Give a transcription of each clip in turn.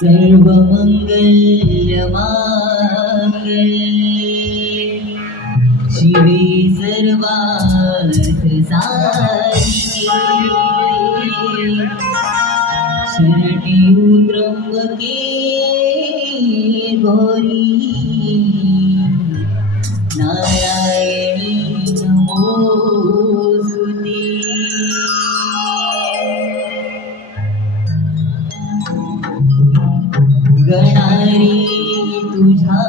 सर्वमंगलमांगल्ये शिवे सर्वार्थसाधिके शरण्ये त्र्यंबके गौरी नारायणी नमोस्तुते। गणारी तुझा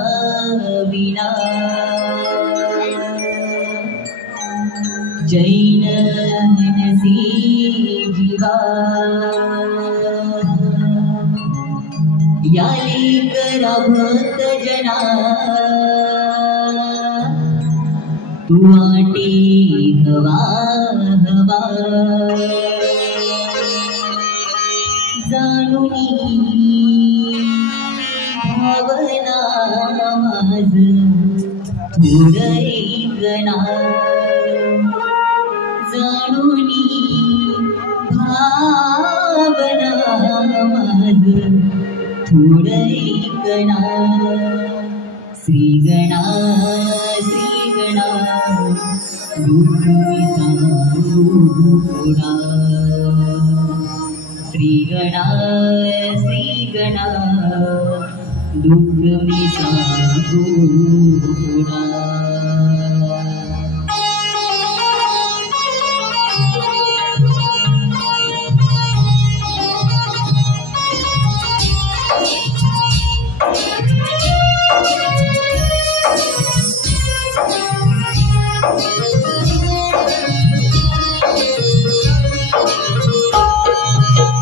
विना जैन मनसी जीवा याले करा भक्त जना तू आटे हवा हवा जाणुनी भावना माझ थोडे गणा जाणुनी भावना माझ थोडे गणा श्री गणा दुःख मी सांगू थोडा श्री गणा दुःख मी सांगू थोडा।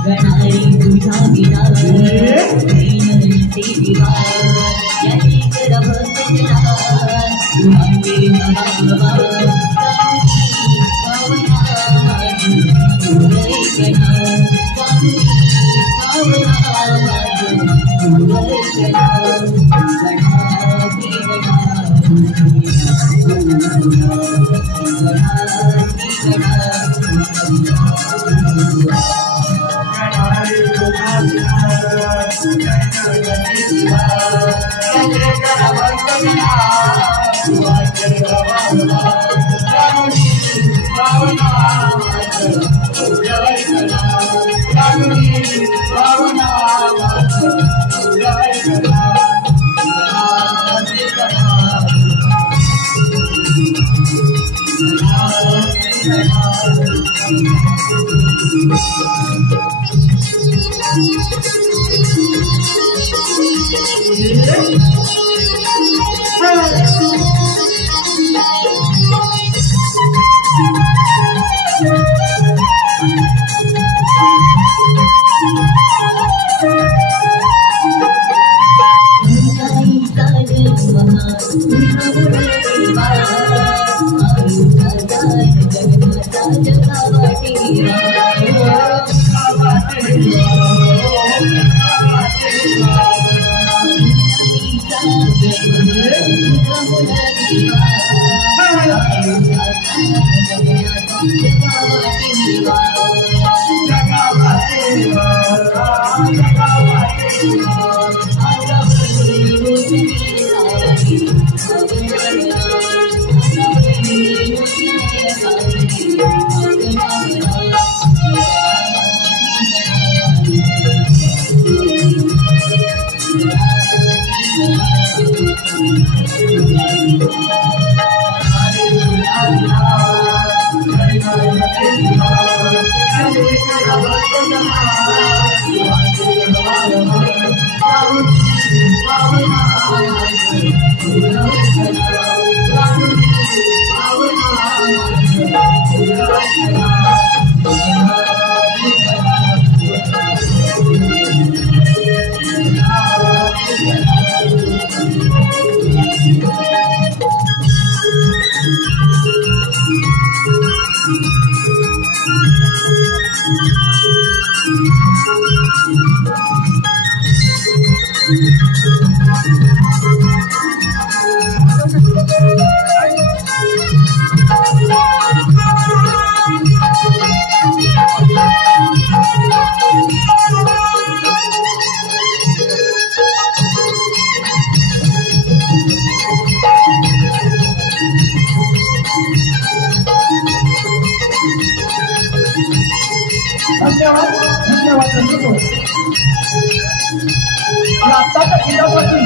गणारी तुझा विना जैन जीवा याले करा भक्त जना तू आटे हवा हवा भावना माझ थोडे गणा भावना माझ थोडे गणा आत्ताच्या खेळापासून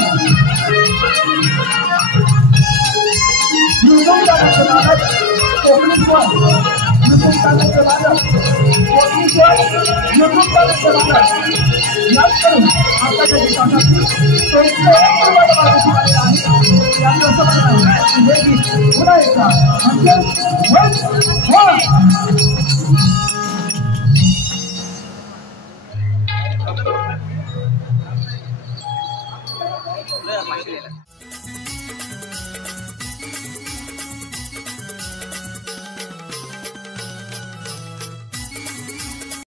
युट्यूबचे मालक कोकणेश्वर युट्यूबचे मालक कोकणेश्वर युट्यूबचे मालक याच करून आत्ताच्या दिवसासाठी त्यांचे यांचं समजणं हे गीत पुन्हा एकदा म्हणजे